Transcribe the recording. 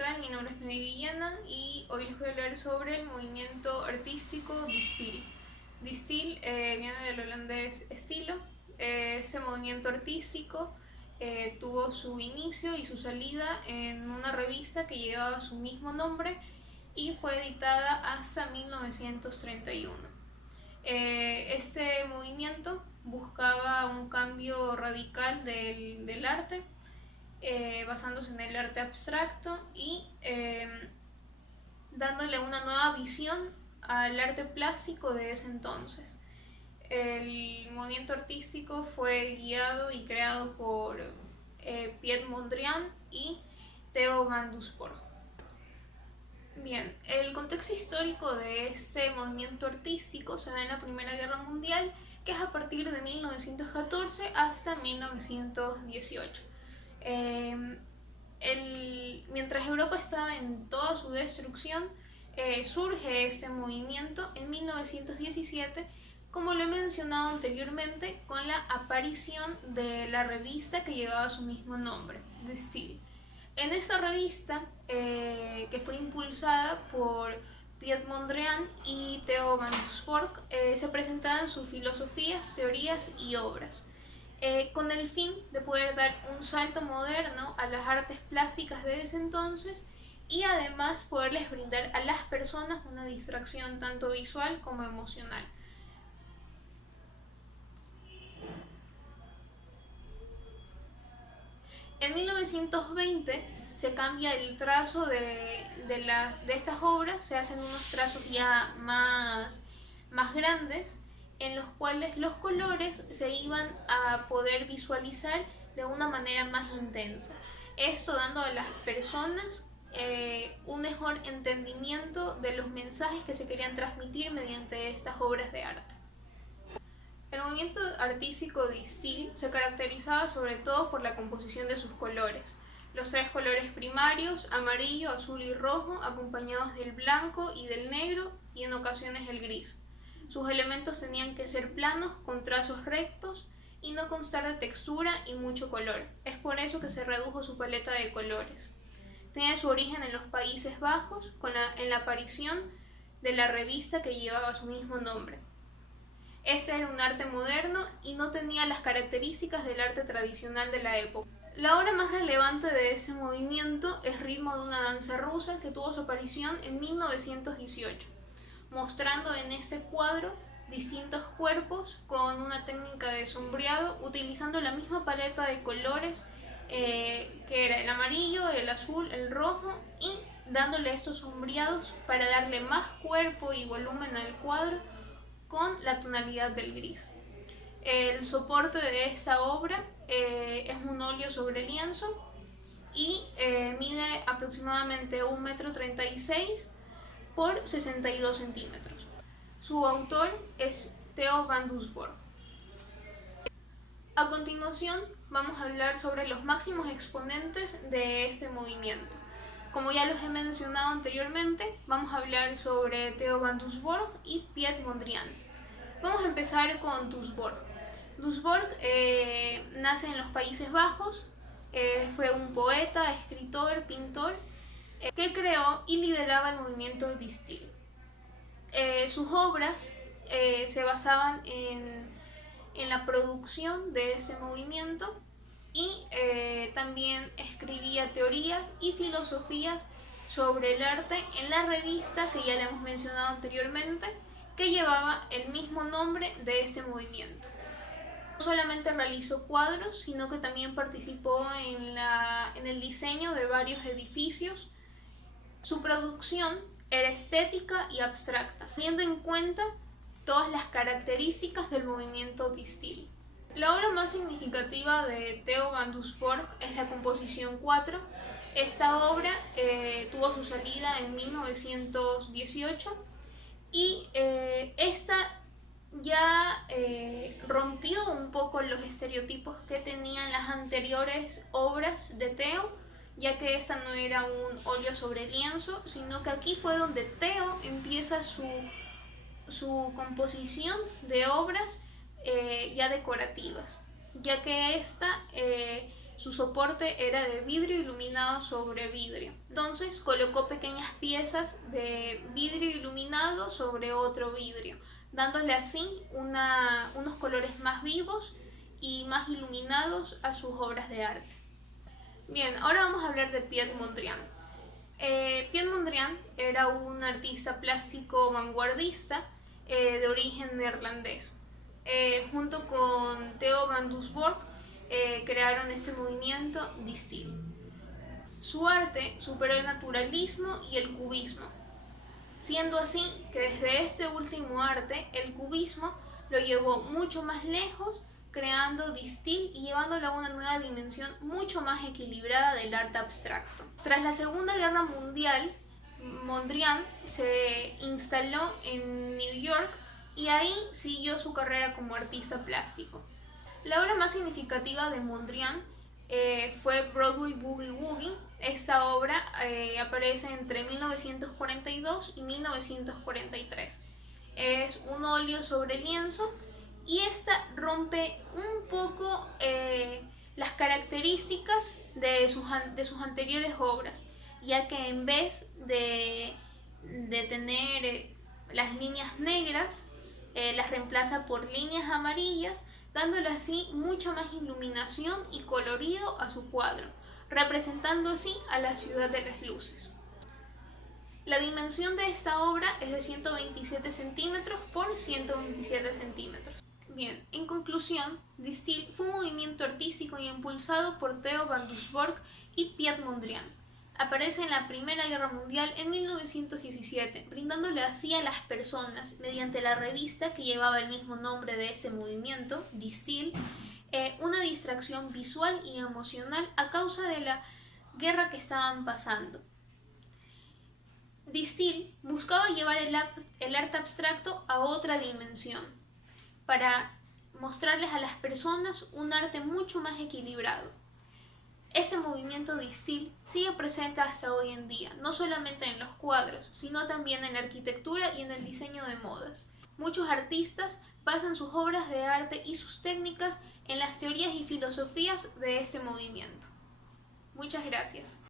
tal? Mi nombre es Noé Villana y hoy les voy a hablar sobre el movimiento artístico de Stil. De Stil viene del holandés estilo. Este movimiento artístico tuvo su inicio y su salida en una revista que llevaba su mismo nombre y fue editada hasta 1931. Este movimiento buscaba un cambio radical del arte, basándose en el arte abstracto y dándole una nueva visión al arte plástico de ese entonces. El movimiento artístico fue guiado y creado por Piet Mondrian y Theo van Doesburg. Bien, el contexto histórico de este movimiento artístico se da en la Primera Guerra Mundial, que es a partir de 1914 hasta 1918. Mientras Europa estaba en toda su destrucción, surge este movimiento en 1917, como lo he mencionado anteriormente, con la aparición de la revista que llevaba su mismo nombre, The Steel. En esta revista, que fue impulsada por Piet Mondrian y Theo van Doesburg, se presentaban sus filosofías, teorías y obras, con el fin de poder dar un salto moderno a las artes plásticas de ese entonces y además poderles brindar a las personas una distracción tanto visual como emocional. En 1920 se cambia el trazo de estas obras, se hacen unos trazos ya más grandes, en los cuales los colores se iban a poder visualizar de una manera más intensa. Esto dando a las personas un mejor entendimiento de los mensajes que se querían transmitir mediante estas obras de arte. El movimiento artístico de Stil se caracterizaba sobre todo por la composición de sus colores. Los tres colores primarios, amarillo, azul y rojo, acompañados del blanco y del negro y en ocasiones el gris. Sus elementos tenían que ser planos, con trazos rectos y no constar de textura y mucho color. Es por eso que se redujo su paleta de colores. Tiene su origen en los Países Bajos, en la aparición de la revista que llevaba su mismo nombre. Ese era un arte moderno y no tenía las características del arte tradicional de la época. La obra más relevante de ese movimiento es Ritmo de una danza rusa, que tuvo su aparición en 1918, mostrando en ese cuadro distintos cuerpos con una técnica de sombreado, utilizando la misma paleta de colores que era el amarillo, el azul, el rojo, y dándole estos sombreados para darle más cuerpo y volumen al cuadro con la tonalidad del gris. El soporte de esta obra es un óleo sobre lienzo y mide aproximadamente 1,36 m por 62 centímetros. Su autor es Theo van Doesburg. A continuación vamos a hablar sobre los máximos exponentes de este movimiento. Como ya los he mencionado anteriormente, vamos a hablar sobre Theo van Doesburg y Piet Mondrian. Vamos a empezar con Doesburg. Doesburg nace en los Países Bajos, fue un poeta, escritor, pintor, que creó y lideraba el movimiento de Stil. Sus obras se basaban en la producción de ese movimiento y también escribía teorías y filosofías sobre el arte en la revista que ya le hemos mencionado anteriormente, que llevaba el mismo nombre de este movimiento. No solamente realizó cuadros, sino que también participó en el diseño de varios edificios. Su producción era estética y abstracta, teniendo en cuenta todas las características del movimiento de Stil. La obra más significativa de Theo van Doesburg es la composición 4. Esta obra tuvo su salida en 1918 y esta ya rompió un poco los estereotipos que tenían las anteriores obras de Theo, ya que esta no era un óleo sobre lienzo, sino que aquí fue donde Theo empieza su composición de obras ya decorativas, ya que esta su soporte era de vidrio iluminado sobre vidrio. Entonces colocó pequeñas piezas de vidrio iluminado sobre otro vidrio, dándole así unos colores más vivos y más iluminados a sus obras de arte. Bien, ahora vamos a hablar de Piet Mondrian. Piet Mondrian era un artista plástico vanguardista de origen neerlandés. Junto con Theo van Doesburg crearon este movimiento de estilo. Su arte superó el naturalismo y el cubismo, siendo así que desde este último arte el cubismo lo llevó mucho más lejos, creando Distil y llevándolo a una nueva dimensión mucho más equilibrada del arte abstracto. Tras la Segunda Guerra Mundial, Mondrian se instaló en New York y ahí siguió su carrera como artista plástico. La obra más significativa de Mondrian fue Broadway Boogie Woogie. Esta obra aparece entre 1942 y 1943. Es un óleo sobre lienzo y esta rompe un poco las características de sus anteriores obras, ya que en vez de tener las líneas negras, las reemplaza por líneas amarillas, dándole así mucha más iluminación y colorido a su cuadro, representando así a la ciudad de las luces. La dimensión de esta obra es de 127 centímetros por 127 centímetros. Bien, en conclusión, Distil fue un movimiento artístico impulsado por Theo van Doesburg y Piet Mondrian. Aparece en la Primera Guerra Mundial en 1917, brindándole así a las personas, mediante la revista que llevaba el mismo nombre de este movimiento, Distil, una distracción visual y emocional a causa de la guerra que estaban pasando. Distil buscaba llevar el arte abstracto a otra dimensión, para mostrarles a las personas un arte mucho más equilibrado. Este movimiento Distil sigue presente hasta hoy en día, no solamente en los cuadros, sino también en la arquitectura y en el diseño de modas. Muchos artistas basan sus obras de arte y sus técnicas en las teorías y filosofías de este movimiento. Muchas gracias.